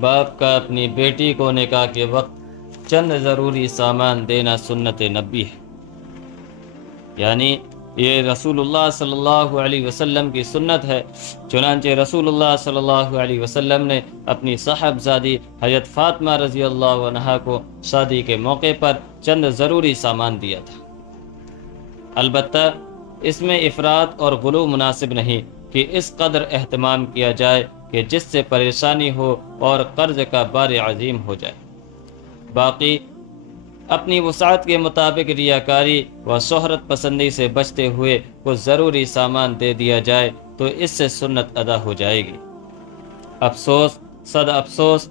باپ کا اپنی بیٹی کو نکاح کے وقت چند ضروری سامان دینا سنت نبی ہے، یعنی یہ رسول اللہ صلی اللہ علیہ وسلم کی سنت ہے۔ چنانچہ رسول اللہ صلی اللہ علیہ وسلم نے اپنی صاحبزادی حضرت فاطمہ رضی اللہ عنہا کو شادی کے موقع پر چند ضروری سامان دیا تھا۔ البتہ اس میں افراط اور غلو مناسب نہیں کہ اس قدر اہتمام کیا جائے کہ جس سے پریشانی ہو اور قرض کا بار عظیم ہو جائے۔ باقی اپنی وسعت کے مطابق ریاکاری و شہرت پسندی سے بچتے ہوئے کچھ ضروری سامان دے دیا جائے تو اس سے سنت ادا ہو جائے گی۔ افسوس صد افسوس،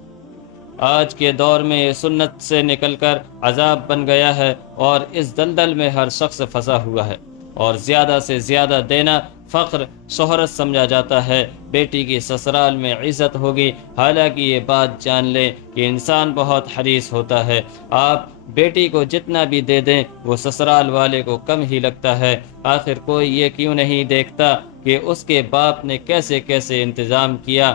آج کے دور میں یہ سنت سے نکل کر عذاب بن گیا ہے اور اس دلدل میں ہر شخص پھنسا ہوا ہے، اور زیادہ سے زیادہ دینا فخر شہرت سمجھا جاتا ہے۔ بیٹی کی سسرال میں عزت ہوگی، حالانکہ یہ بات جان لیں کہ انسان بہت حریص ہوتا ہے۔ آپ بیٹی کو جتنا بھی دے دیں وہ سسرال والے کو کم ہی لگتا ہے۔ آخر کوئی یہ کیوں نہیں دیکھتا کہ اس کے باپ نے کیسے کیسے انتظام کیا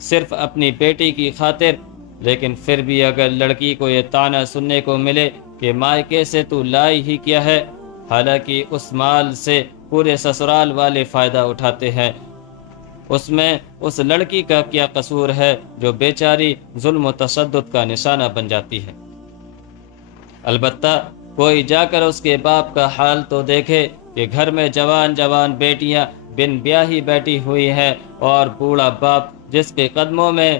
صرف اپنی بیٹی کی خاطر؟ لیکن پھر بھی اگر لڑکی کو یہ طعنہ سننے کو ملے کہ مائکے سے تو لائی ہی کیا ہے، حالانکہ اس مال سے پورے سسرال والے فائدہ اٹھاتے ہیں، اس میں اس لڑکی کا کیا قصور ہے جو بیچاری ظلم و تشدد کا نشانہ بن جاتی ہے؟ البتہ کوئی جا کر اس کے باپ کا حال تو دیکھے کہ گھر میں جوان جوان بیٹیاں بن بیاہی بیٹھی ہوئی ہیں، اور بوڑھا باپ جس کے قدموں میں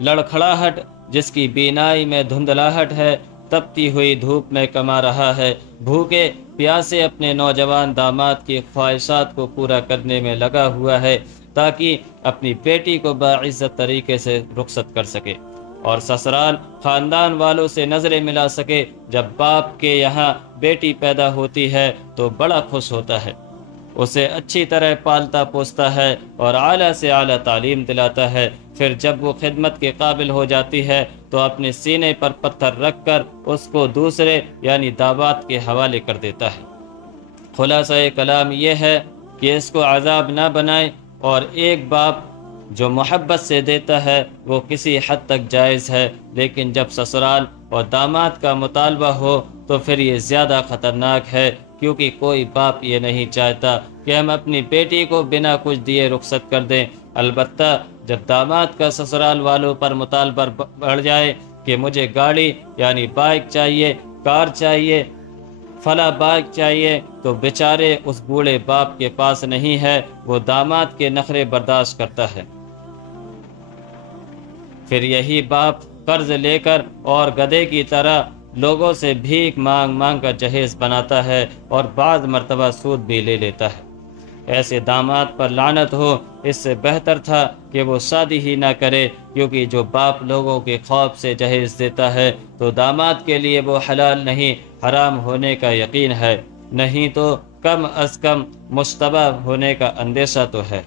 لڑکھڑاہٹ، جس کی بینائی میں دھندلاہٹ ہے، تپتی ہوئی دھوپ میں کما رہا ہے، بھوکے پیاسے اپنے نوجوان داماد کی خواہشات کو پورا کرنے میں لگا ہوا ہے تاکہ اپنی بیٹی کو باعزت طریقے سے رخصت کر سکے اور سسرال خاندان والوں سے نظریں ملا سکے۔ جب باپ کے یہاں بیٹی پیدا ہوتی ہے تو بڑا خوش ہوتا ہے، اسے اچھی طرح پالتا پوستا ہے اور اعلیٰ سے اعلیٰ تعلیم دلاتا ہے۔ پھر جب وہ خدمت کے قابل ہو جاتی ہے تو اپنے سینے پر پتھر رکھ کر اس کو دوسرے یعنی داماد کے حوالے کر دیتا ہے۔ خلاصہ کلام یہ ہے کہ اس کو عذاب نہ بنائیں، اور ایک باپ جو محبت سے دیتا ہے وہ کسی حد تک جائز ہے، لیکن جب سسرال اور داماد کا مطالبہ ہو تو پھر یہ زیادہ خطرناک ہے، کیونکہ کوئی باپ یہ نہیں چاہتا کہ ہم اپنی بیٹی کو بنا کچھ دیے رخصت کر دیں۔ البتہ جب داماد کا سسرال والوں پر مطالبہ بڑھ جائے کہ مجھے گاڑی یعنی بائک چاہیے، کار چاہیے، فلاں بائک چاہیے، تو بیچارے اس بوڑھے باپ کے پاس نہیں ہے، وہ داماد کے نخرے برداشت کرتا ہے۔ پھر یہی باپ قرض لے کر اور گدھے کی طرح لوگوں سے بھیک مانگ مانگ کر جہیز بناتا ہے اور بعض مرتبہ سود بھی لے لیتا ہے۔ ایسے داماد پر لعنت ہو، اس سے بہتر تھا کہ وہ شادی ہی نہ کرے، کیونکہ جو باپ لوگوں کے خوف سے جہیز دیتا ہے تو داماد کے لیے وہ حلال نہیں، حرام ہونے کا یقین ہے، نہیں تو کم از کم مشتبہ ہونے کا اندیشہ تو ہے۔